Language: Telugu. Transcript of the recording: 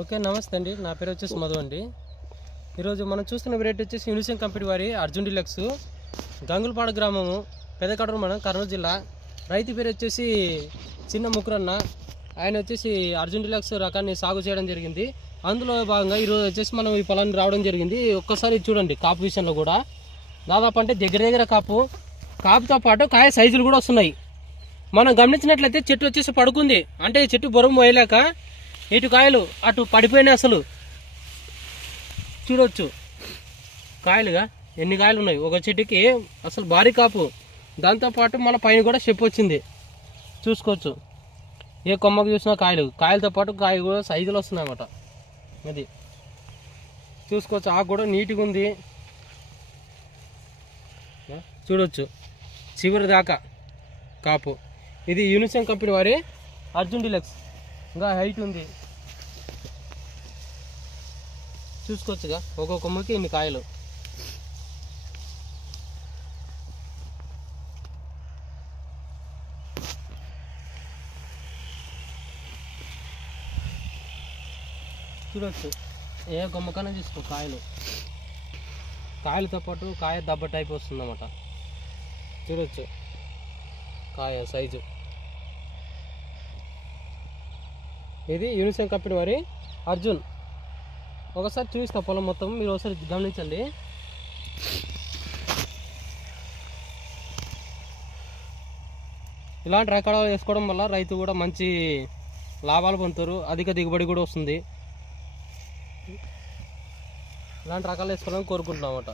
ఓకే, నమస్తే అండి. నా పేరు వచ్చేసి మధు అండి. ఈరోజు మనం చూస్తున్న వెరైటీ వచ్చేసి యూనిసెన్ కంపెనీ వారి అర్జున్ డిలక్స్, గంగులపాడు గ్రామము, పెదకడూరు మండలం, కర్నూలు జిల్లా. రైతు పేరు వచ్చేసి చిన్న ముకురన్న. ఆయన వచ్చేసి అర్జున్ డిలక్స్ రకాన్ని సాగు చేయడం జరిగింది. అందులో భాగంగా ఈరోజు వచ్చేసి మనం ఈ పొలాన్ని రావడం జరిగింది. ఒక్కసారి చూడండి, కాపు విషయంలో కూడా దాదాపు అంటే దగ్గర కాపుతో పాటు కాయ సైజులు కూడా వస్తున్నాయి. మనం గమనించినట్లయితే చెట్టు వచ్చేసి పడుకుంది, అంటే చెట్టు బొరుగు మోయలేక ఇటు కాయలు అటు పడిపోయినాయి. అసలు చూడవచ్చు కాయలుగా ఎన్ని కాయలు ఉన్నాయి ఒక చెట్టుకి, అసలు భారీ కాపు. దాంతోపాటు మన పైన కూడా చెప్పు వచ్చింది, చూసుకోవచ్చు. ఏ కొమ్మకు చూసినా కాయలతో పాటు కాయ కూడా సైజులు వస్తున్నాయి అన్నమాట. అది చూసుకోవచ్చు, ఆకు కూడా నీట్గా ఉంది. చూడవచ్చు చివరి దాకా కాపు. ఇది యూనిసెన్ కంపెనీ వారి అర్జున్ డిలక్స్. ఇంకా హైట్ ఉంది, చూసుకోవచ్చుగా. ఒక్కొక్క కొమ్మకి ఇన్ని కాయలు. చూడవచ్చు, ఏ కొమ్మకన్నా చూసుకో కాయలతో పాటు కాయ దెబ్బ టైప్ వస్తుందన్నమాట. చూడవచ్చు కాయ సైజు. ఇది యూనిసెన్ కంపెనీ వారి అర్జున్. ఒకసారి చూపిస్తా పొలం మొత్తం, మీరు ఒకసారి గమనించండి. ఇలాంటి రకాలు వేసుకోవడం వల్ల రైతు కూడా మంచి లాభాలు పొందుతారు, అధిక దిగుబడి కూడా వస్తుంది. ఇలాంటి రకాలు వేసుకోవాలని కోరుకుంటున్నాం అన్నమాట.